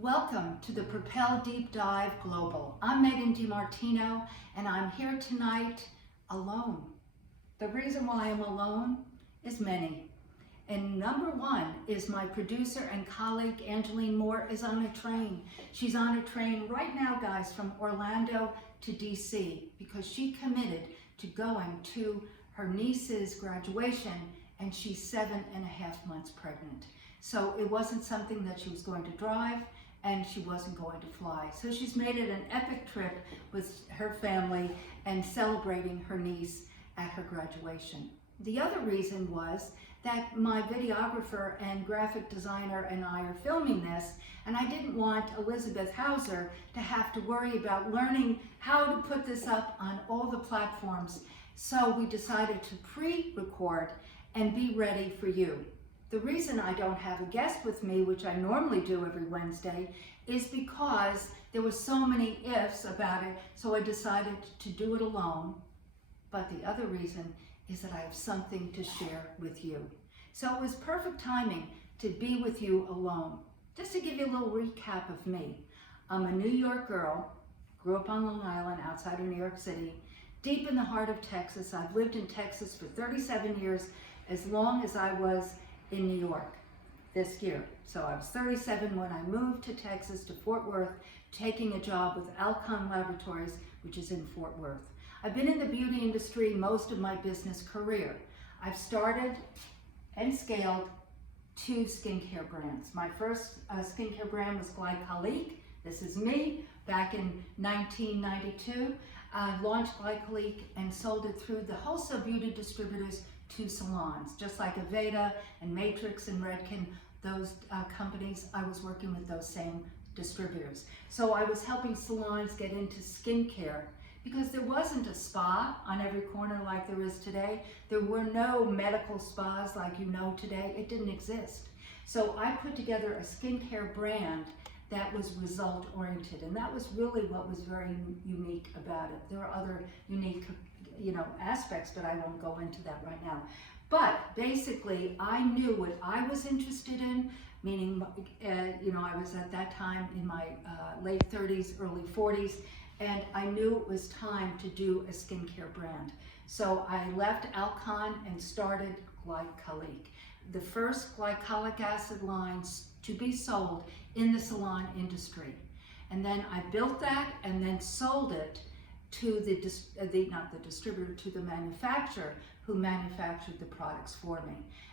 Welcome to the Propel Deep Dive Global. I'm Megan DiMartino, and I'm here tonight alone. The reason why I'm alone is many. And number one is my producer and colleague, Angeline Moore, is on a train. She's on a train right now, guys, from Orlando to DC, because she committed to going to her niece's graduation, and she's 7.5 months pregnant. So it wasn't something that she was going to drive, and she wasn't going to fly. So she's made it an epic trip with her family and celebrating her niece at her graduation. The other reason was that my videographer and graphic designer and I are filming this, and I didn't want Elizabeth Hauser to have to worry about learning how to put this up on all the platforms. So we decided to pre-record and be ready for you. The reason I don't have a guest with me, which I normally do every Wednesday, is because there were so many ifs about it, so I decided to do it alone. But the other reason is that I have something to share with you. So it was perfect timing to be with you alone. Just to give you a little recap of me. I'm a New York girl, grew up on Long Island outside of New York City, deep in the heart of Texas. I've lived in Texas for 37 years, as long as I was in New York this year. So I was 37 when I moved to Texas, to Fort Worth, taking a job with Alcon Laboratories, which is in Fort Worth. I've been in the beauty industry most of my business career. I've started and scaled 2 skincare brands. My first skincare brand was Glycolique. This is me, back in 1992. I launched Glycolique and sold it through the wholesale beauty distributors to salons, just like Aveda and Matrix and Redken, those companies. I was working with those same distributors. So I was helping salons get into skincare because there wasn't a spa on every corner like there is today. There were no medical spas like you know today. It didn't exist. So I put together a skincare brand that was result oriented, and that was really what was very unique about it. There are other unique aspects, but I won't go into that right now. But basically, I knew what I was interested in, meaning, I was at that time in my late 30s, early 40s, and I knew it was time to do a skincare brand. So I left Alcon and started Glycolique, the first glycolic acid lines to be sold in the salon industry. And then I built that and then sold it to to the manufacturer who manufactured the products for me.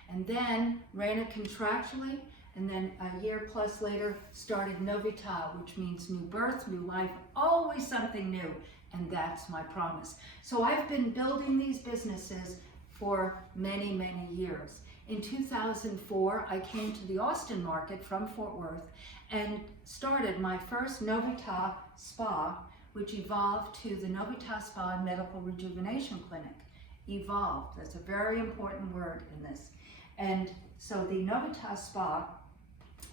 And then ran it contractually, and then a year plus later started Novital, which means new birth, new life, always something new, and that's my promise. So I've been building these businesses for many, many years. In 2004, I came to the Austin market from Fort Worth and started my first Novital spa, which evolved to the Novitas Spa and Medical Rejuvenation Clinic. Evolved, that's a very important word in this. And so the Novitas Spa,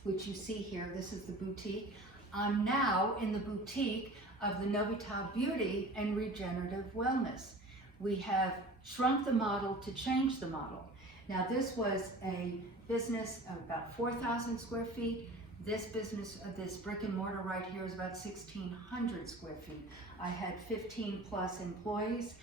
which you see here, this is the boutique. I'm now in the boutique of the Novitas Beauty and Regenerative Wellness. We have shrunk the model to change the model. Now this was a business of about 4,000 square feet. This business, this brick and mortar right here is about 1,600 square feet. I had 15 plus employees.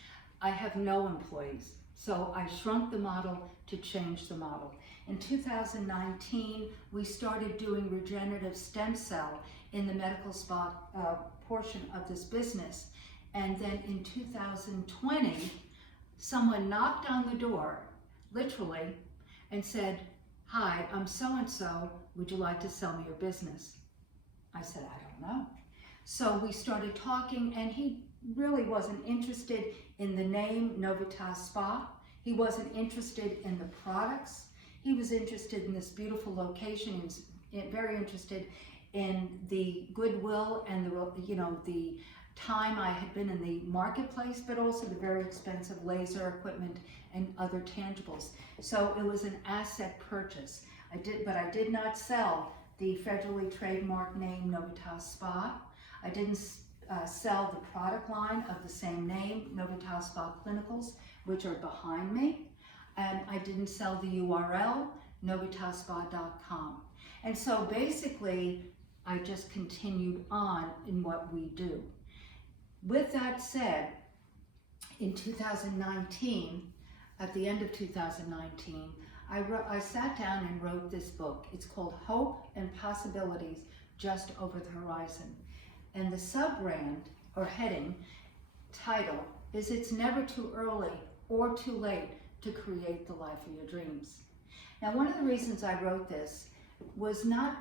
I have no employees. So I shrunk the model to change the model. In 2019, we started doing regenerative stem cell in the medical spa portion of this business. And then in 2020, someone knocked on the door, literally, and said, "Hi, I'm so-and-so, would you like to sell me your business?" I said, "I don't know." So we started talking, and he really wasn't interested in the name Novitas Spa. He wasn't interested in the products. He was interested in this beautiful location. He was very interested in the goodwill and the time I had been in the marketplace, but also the very expensive laser equipment and other tangibles. So it was an asset purchase. But I did not sell the federally trademarked name Novitas Spa. I didn't sell the product line of the same name, Novitas Spa Clinicals, which are behind me. And I didn't sell the URL, novitasspa.com. And so basically, I just continued on in what we do. With that said, in 2019, at the end of 2019, I sat down and wrote this book. It's called Hope and Possibilities Just Over the Horizon. And the sub-brand, or heading, title, is It's Never Too Early or Too Late to Create the Life of Your Dreams. Now, one of the reasons I wrote this was not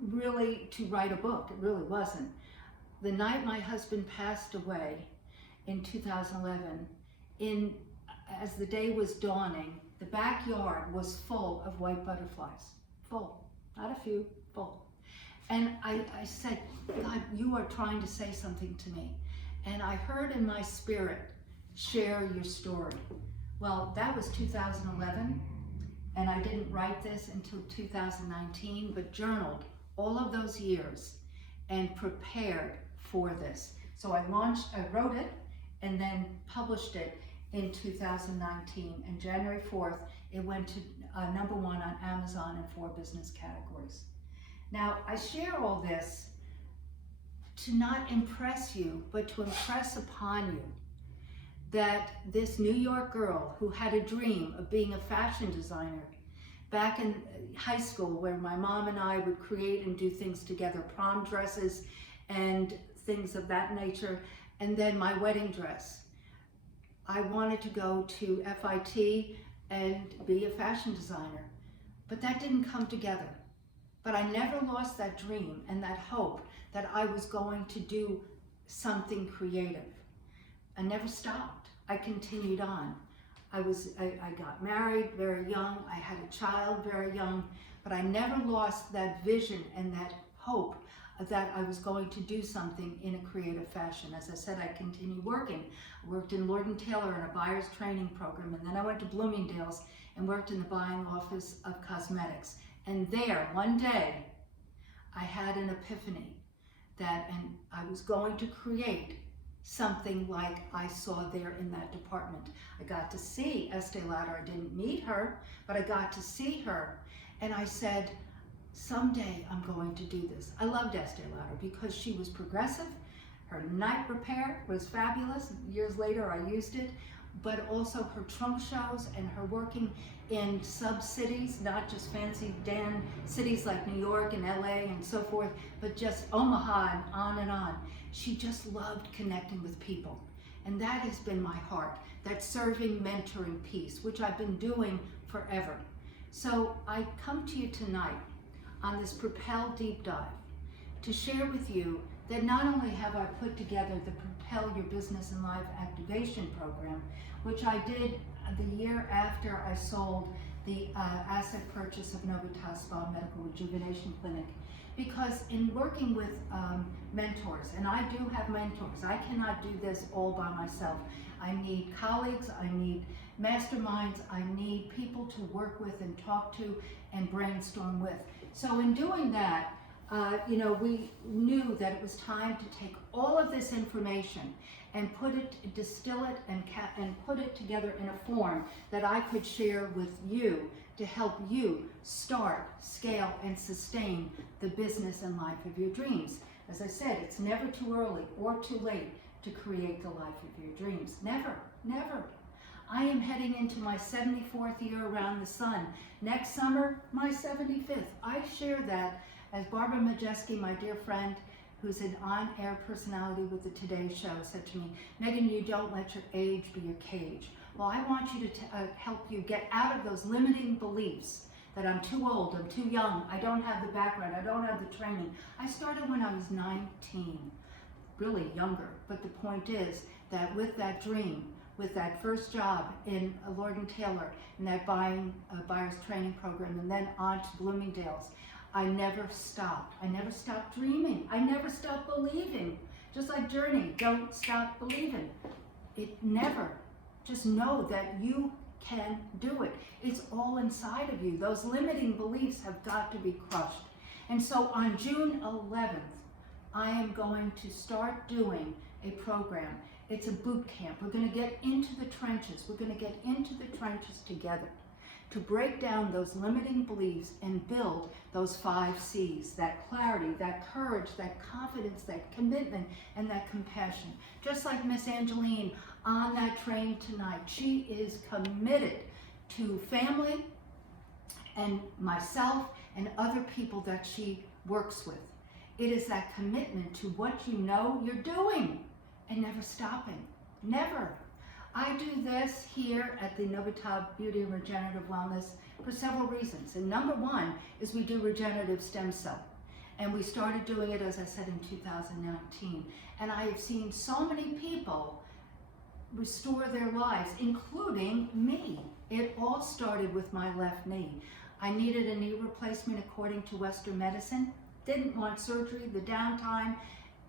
really to write a book. It really wasn't. The night my husband passed away in 2011, as the day was dawning, the backyard was full of white butterflies. Full. Not a few, full. And I said, God, you are trying to say something to me. And I heard in my spirit, share your story. Well, that was 2011, and I didn't write this until 2019, but journaled all of those years and prepared for this. So I wrote it and then published it in 2019, and January 4th, it went to #1 on Amazon in 4 business categories. Now, I share all this to not impress you, but to impress upon you that this New York girl who had a dream of being a fashion designer back in high school, where my mom and I would create and do things together, prom dresses and things of that nature, and then my wedding dress. I wanted to go to FIT and be a fashion designer, but that didn't come together. But I never lost that dream and that hope that I was going to do something creative. I never stopped. I continued on. I got married very young. I had a child very young, but I never lost that vision and that hope that I was going to do something in a creative fashion. As I said, I continued working. I worked in Lord & Taylor in a buyer's training program, and then I went to Bloomingdale's and worked in the buying office of cosmetics. And there, one day, I had an epiphany and I was going to create something like I saw there in that department. I got to see Estee Lauder. I didn't meet her, but I got to see her. And I said, someday I'm going to do this. I loved Estee Lauder because she was progressive. Her night repair was fabulous. Years later, I used it. But also her trunk shows and her working in sub-cities, not just fancy Dan cities like New York and LA and so forth, but just Omaha and on and on. She just loved connecting with people. And that has been my heart, that serving, mentoring piece, which I've been doing forever. So I come to you tonight on this Propel Deep Dive to share with you that not only have I put together the Propel Your Business and Life Activation Program, which I did the year after I sold the asset purchase of Novitas Spa Medical Rejuvenation Clinic, because in working with mentors, and I do have mentors, I cannot do this all by myself. I need colleagues, I need masterminds, I need people to work with and talk to and brainstorm with. So in doing that, we knew that it was time to take all of this information and distill it and put it together in a form that I could share with you to help you start, scale, and sustain the business and life of your dreams. As I said, it's never too early or too late to create the life of your dreams. Never, never. I am heading into my 74th year around the sun. Next summer, my 75th. I share that as Barbara Majeski, my dear friend, who's an on-air personality with the Today Show, said to me, Megan, you don't let your age be your cage. Well, I want you to help you get out of those limiting beliefs that I'm too old, I'm too young, I don't have the background, I don't have the training. I started when I was 19, really younger. But the point is that with that dream, with that first job in Lord & Taylor, in that buyer's training program, and then on to Bloomingdale's, I never stopped. I never stopped dreaming. I never stopped believing. Just like Journey, don't stop believing. It never. Just know that you can do it. It's all inside of you. Those limiting beliefs have got to be crushed. And so on June 11th, I am going to start doing a program. It's a boot camp. We're going to get into the trenches. We're going to get into the trenches together to break down those limiting beliefs and build those 5 C's, that clarity, that courage, that confidence, that commitment, and that compassion. Just like Miss Angeline on that train tonight, she is committed to family and myself and other people that she works with. It is that commitment to what you know you're doing and never stopping, never. I do this here at the Novitab Beauty and Regenerative Wellness for several reasons. And number one is we do regenerative stem cell. And we started doing it, as I said, in 2019. And I have seen so many people restore their lives, including me. It all started with my left knee. I needed a knee replacement according to Western medicine. Didn't want surgery, the downtime,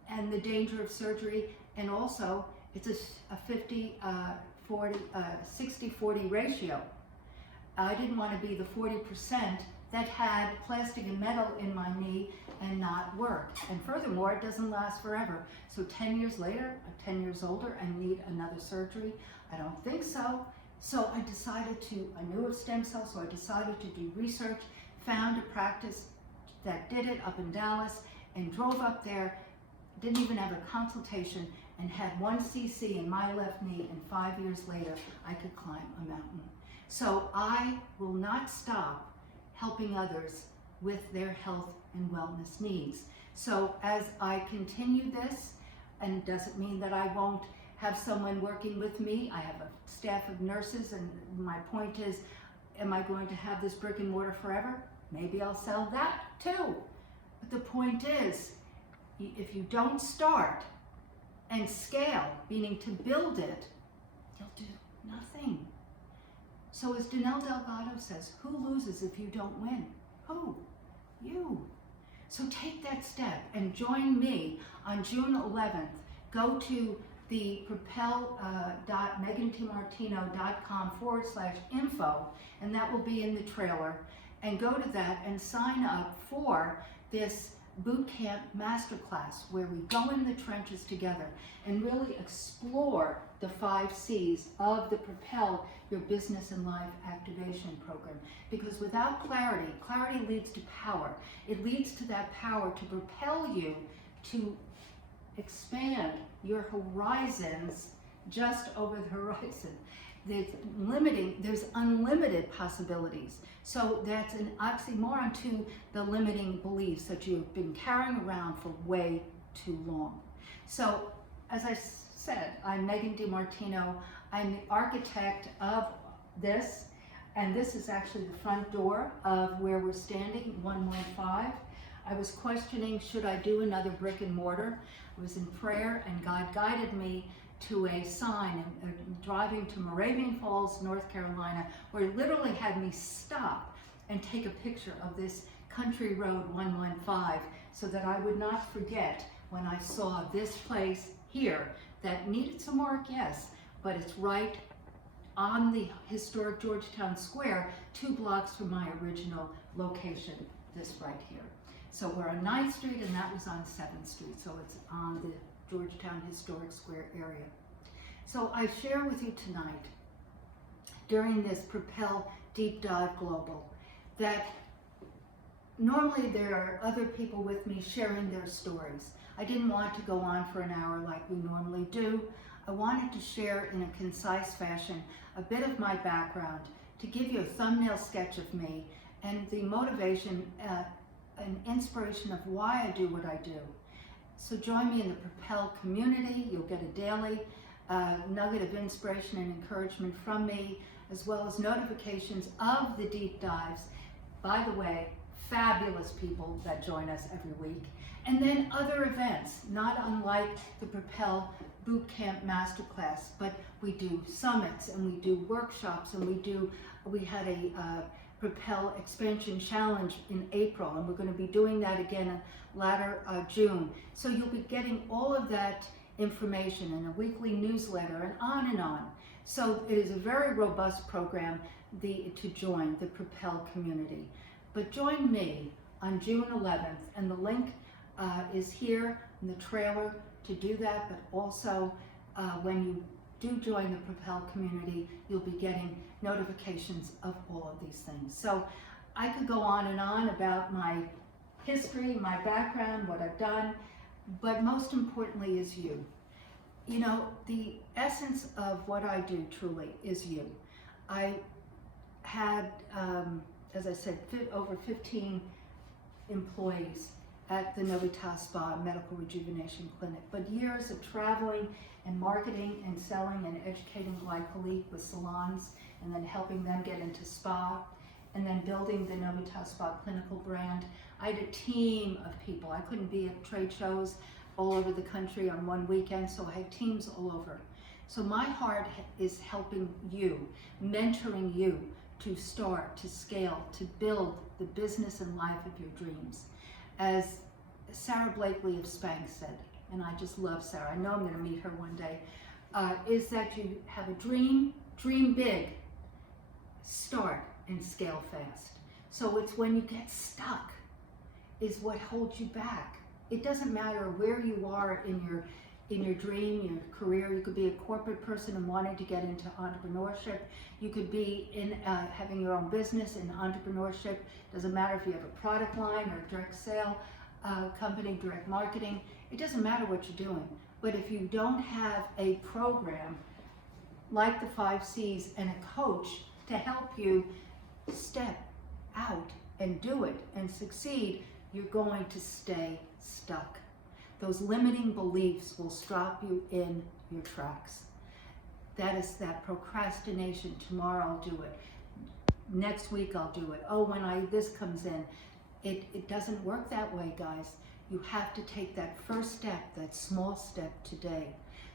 and the danger of surgery, and also it's a 60-40 ratio. I didn't want to be the 40% that had plastic and metal in my knee and not work. And furthermore, it doesn't last forever. So 10 years later, I'm 10 years older and need another surgery? I don't think so. So I knew of stem cells, so I decided to do research, found a practice that did it up in Dallas, and drove up there, didn't even have a consultation, and had 1 cc in my left knee, and 5 years later, I could climb a mountain. So I will not stop helping others with their health and wellness needs. So as I continue this, and it doesn't mean that I won't have someone working with me. I have a staff of nurses, and my point is, am I going to have this brick and mortar forever? Maybe I'll sell that too. But the point is, if you don't start and scale, meaning to build it, you'll do nothing. So as Danelle Delgado says, who loses if you don't win? Who? You. So take that step and join me on June 11th. Go to the propel.megantmartino.com/info, and that will be in the trailer. And go to that and sign up for this Bootcamp Masterclass, where we go in the trenches together and really explore the 5 C's of the Propel Your Business and Life Activation Program. Because without clarity, clarity leads to power. It leads to that power to propel you to expand your horizons just over the horizon. There's unlimited possibilities. So that's an oxymoron to the limiting beliefs that you've been carrying around for way too long. So as I said, I'm Megan DiMartino. I'm the architect of this, and this is actually the front door of where we're standing, 115. I was questioning, should I do another brick and mortar? I was in prayer, and God guided me to a sign driving to Moravian Falls, North Carolina, where he literally had me stop and take a picture of this country road 115 so that I would not forget when I saw this place here that needed some work, yes, but it's right on the historic Georgetown Square, 2 blocks from my original location, this right here. So we're on 9th Street, and that was on 7th Street, so it's on the Georgetown Historic Square area. So I share with you tonight, during this Propel Deep Dive Global, that normally there are other people with me sharing their stories. I didn't want to go on for an hour like we normally do. I wanted to share in a concise fashion a bit of my background to give you a thumbnail sketch of me and the motivation and inspiration of why I do what I do. So join me in the Propel community. You'll get a daily nugget of inspiration and encouragement from me, as well as notifications of the deep dives. By the way, fabulous people that join us every week. And then other events, not unlike the Propel Bootcamp Masterclass, but we do summits and we do workshops, and we had a Propel Expansion Challenge in April, and we're going to be doing that again in latter June. So you'll be getting all of that information in a weekly newsletter and on and on. So it is a very robust program to join the Propel community. But join me on June 11th, and the link is here in the trailer to do that, but also when you do join the Propel community. You'll be getting notifications of all of these things. So I could go on and on about my history, my background, what I've done, but most importantly is you. You know, the essence of what I do truly is you. I had, as I said, over 15 employees at the Novitas Spa Medical Rejuvenation Clinic, but years of traveling and marketing and selling and educating glycolite with salons, and then helping them get into spa, and then building the Novitas Spa clinical brand. I had a team of people. I couldn't be at trade shows all over the country on one weekend, so I had teams all over. So my heart is helping you, mentoring you to start, to scale, to build the business and life of your dreams. As Sarah Blakely of Spanx said, and I just love Sarah, I know I'm going to meet her one day, is that you have a dream, dream big, start and scale fast. So it's when you get stuck is what holds you back. It doesn't matter where you are in your dream, your career. You could be a corporate person and wanting to get into entrepreneurship. You could be in having your own business in entrepreneurship. Doesn't matter if you have a product line or a direct sale company, direct marketing. It doesn't matter what you're doing. But if you don't have a program like the 5 C's and a coach to help you step out and do it and succeed, you're going to stay stuck. Those limiting beliefs will stop you in your tracks. That is that procrastination. Tomorrow I'll do it. Next week I'll do it. Oh, when this comes in. It doesn't work that way, guys. You have to take that first step, that small step today.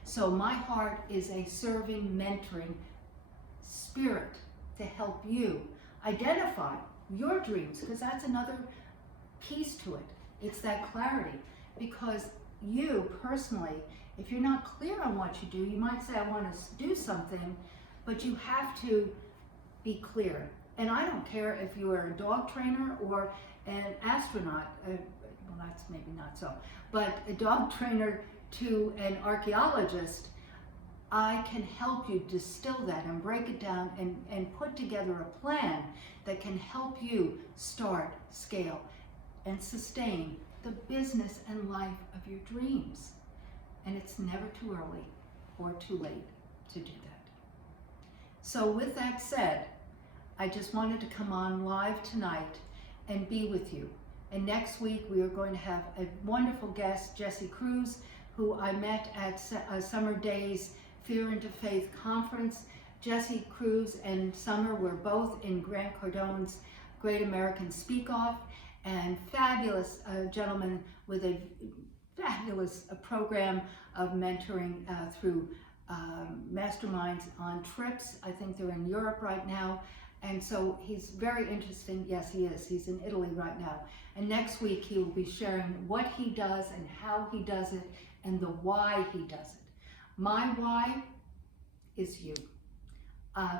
So my heart is a serving, mentoring spirit to help you identify your dreams, because that's another piece to it. It's that clarity, because you personally, if you're not clear on what you do, you might say, I want to do something, but you have to be clear. And I don't care if you are a dog trainer or an astronaut, well, that's maybe not so, but a dog trainer to an archaeologist. I can help you distill that and break it down and put together a plan that can help you start, scale, and sustain the business and life of your dreams. And it's never too early or too late to do that. So with that said, I just wanted to come on live tonight and be with you. And next week we are going to have a wonderful guest, Jessie Cruz, who I met at Summer Days Fear into Faith conference. Jessie Cruz and Summer were both in Grant Cardone's Great American Speak Off, and fabulous gentleman with a fabulous program of mentoring through masterminds on trips. I think they're in Europe right now. And so he's very interesting. Yes, he is. He's in Italy right now. And next week he will be sharing what he does and how he does it and the why he does it. My why is you.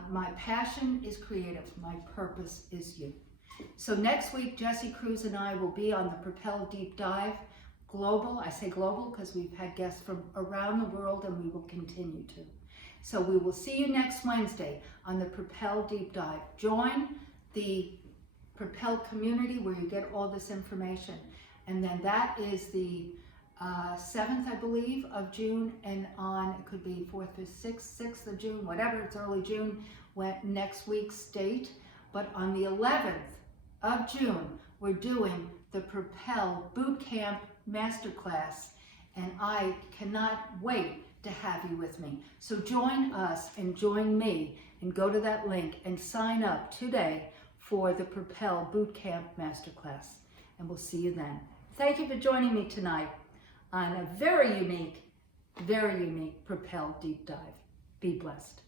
My passion is creative. My purpose is you. So next week, Jessie Cruz and I will be on the Propel Deep Dive Global. I say global because we've had guests from around the world, and we will continue to. So we will see you next Wednesday on the Propel Deep Dive. Join the Propel community where you get all this information. And then that is the 7th, I believe, of June, and on, it could be 4th or 6th of June, whatever, it's early June, next week's date. But on the 11th of June, we're doing the Propel Bootcamp Masterclass, and I cannot wait to have you with me. So join us and join me, and go to that link and sign up today for the Propel Bootcamp Masterclass, and we'll see you then. Thank you for joining me tonight on a very unique Propel Deep Dive. Be blessed.